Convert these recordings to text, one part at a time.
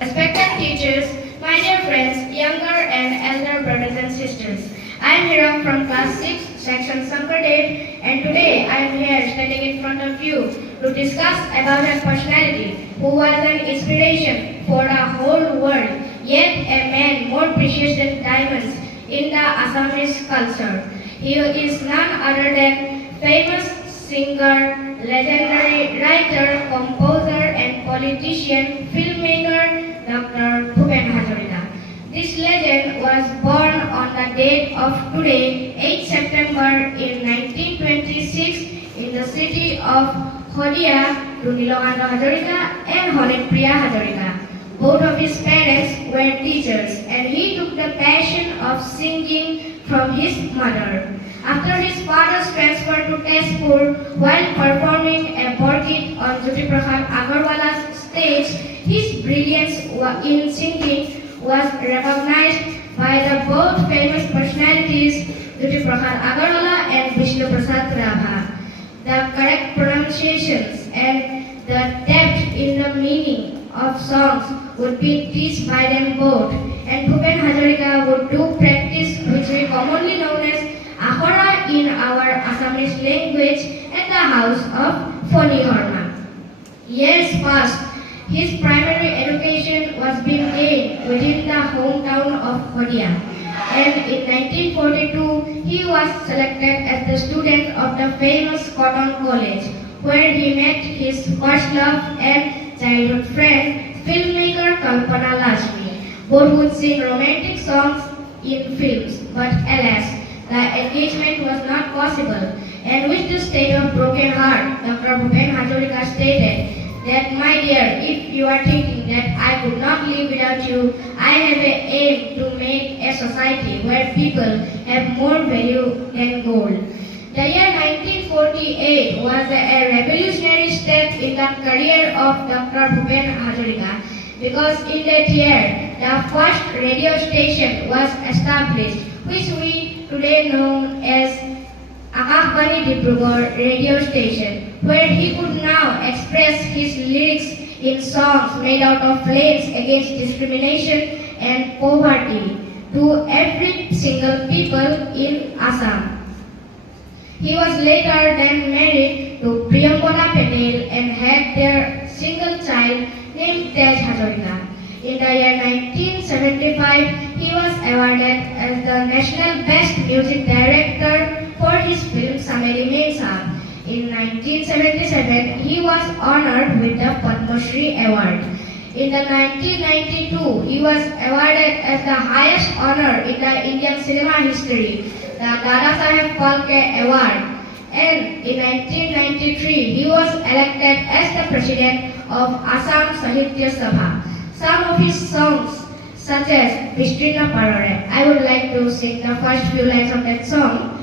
Respected teachers, my dear friends, younger and elder brothers and sisters, I am Hiram from class 6, section Sankardev, and today I am here standing in front of you to discuss about a personality who was an inspiration for the whole world, yet a man more precious than diamonds in the Assamese culture. He is none other than famous singer, legendary writer, composer, and politician, filmmaker, Dr. Bhupen Hazarika. This legend was born on the date of today, 8 September in 1926 in the city of Khodia to Nilokanta Hazarika and Honepriya Hazarika. Both of his parents were teachers and he took the passion of singing from his mother. After his father's transfer to Tezpur while performing a Borgit on Jyoti Prasad Agarwala's stage, his brilliance in singing was recognized by the both famous personalities Jyoti Prasad Agarwala and Vishnu Prasad Rabha. The correct pronunciations and the depth in the meaning of songs would be taught by them both, and Bhupen Hazarika would do practice which we commonly known as Ahora in our Assamese language at the house of Phoni Horma. Years passed. His primary education was being gained within the hometown of Khodia, and in 1942 he was selected as the student of the famous Cotton College, where he met his first love and childhood friend, filmmaker Kalpana Lashmi. Both would sing romantic songs in films, but alas, the engagement was not possible, and with the state of broken heart, Dr. Bhupen Hazarika stated that, my dear, if you are thinking that I could not live without you, I have an aim to make a society where people have more value than gold. The year 1948 was a revolutionary step in the career of Dr. Bhupen Hazarika because in that year, the first radio station was established, which we today know as Akashbani Dibrugarh radio station, where he could now express his lyrics in songs made out of flames against discrimination and poverty to every single people in Assam. He was later then married to Priyankada Patel and had their single child named Tej Hazarika. In the year 1975, he was awarded as the National Best Music Director for his film Sameli Mensa. In 1977, he was honored with the Padma Shri Award. In the 1992, he was awarded as the highest honor in the Indian cinema history, the Dada Saheb Phalke Award. And in 1993, he was elected as the president of Assam Sahitya Sabha. Some of his songs, such as Bistrina Parore, I would like to sing the first few lines of that song.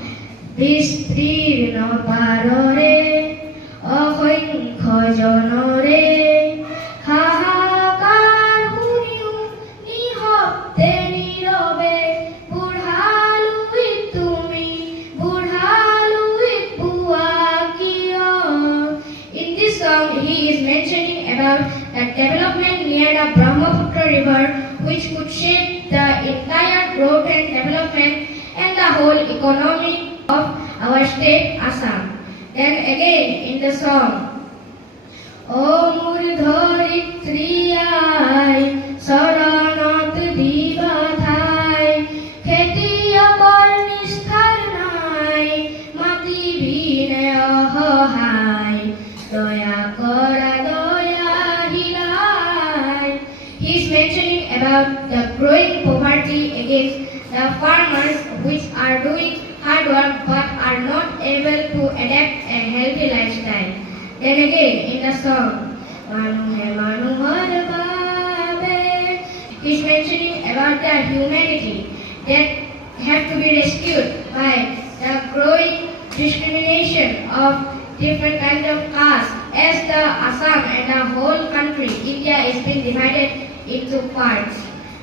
Bistrina Parore, Ahoinkho Jonore, Hahakar Huniu, Nihopte Nirobe, Burhalu Itumi, Burhalu Ipuakio. In this song, he is mentioning about the development near the Brahmaputra river, which could shape the entire growth and development and the whole economy of our state Assam. Then again in the song, O Murdharitri Ai, Saranat Divathai, Khetiyakar Nisthar Nai, Mati Bhine Ahohai, Doya Kora Doya Hilai. He is mentioning about the growing poverty against the farmers which are doing hard work but are not able to adapt a healthy lifestyle. Then again in the song, Manu Hai Manu Har Babe, he is mentioning about the humanity that have to be rescued by the growing discrimination of different kinds of castes as the Assam and the whole country, India, is being divided into parts.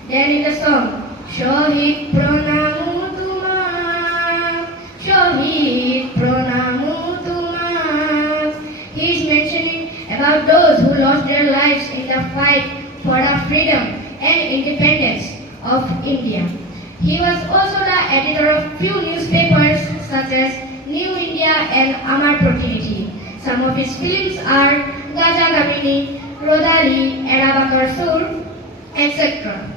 Then in the song, Shohid Pronamu Tuma, Shohid Pronamu Tuma. He is mentioning about those who lost their lives in the fight for the freedom and independence of India. He was also the editor of few newspapers such as New India and Amar Protinity. Some of his films are Gaja Kamini, Rodali, Erabakar Sur, etc.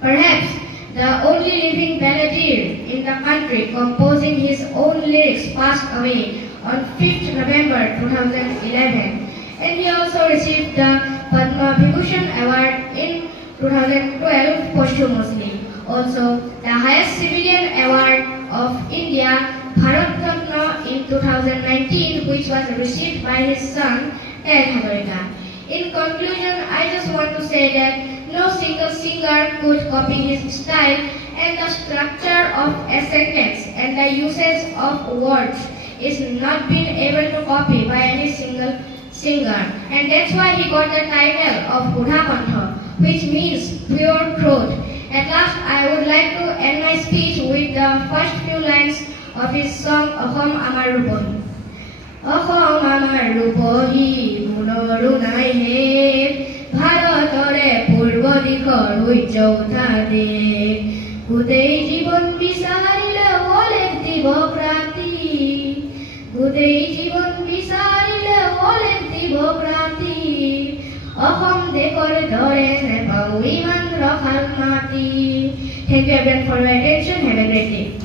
Perhaps the only living balladeer in the country composing his own lyrics passed away on 5th November 2011, and he also received the Padma Vibhushan Award in 2012 posthumously. Also, the highest civilian award of India, Bharat Ratna, in 2019, which was received by his son, Ted Hajarika. In conclusion, I just want to say that no single singer could copy his style and the structure of a sentence and the usage of words is not been able to copy by any single singer, and that's why he got the title of Budha Kantha, which means pure throat. At last, I would like to end my speech with the first few lines of his song Ahom Amar Rupohi. Ahom Amar Rupohi Munoru Nai He Bharatore Purbo Dikhor Ujjotha Desh Gotei Jibon Bisarile Oleg Dibo Prati Gotei Jibon Bisarile Oleg Dibo Prati Ahom Dekor Dore Nepau Iman Rokhal Mati. Thank you everyone for your attention. Have a great day.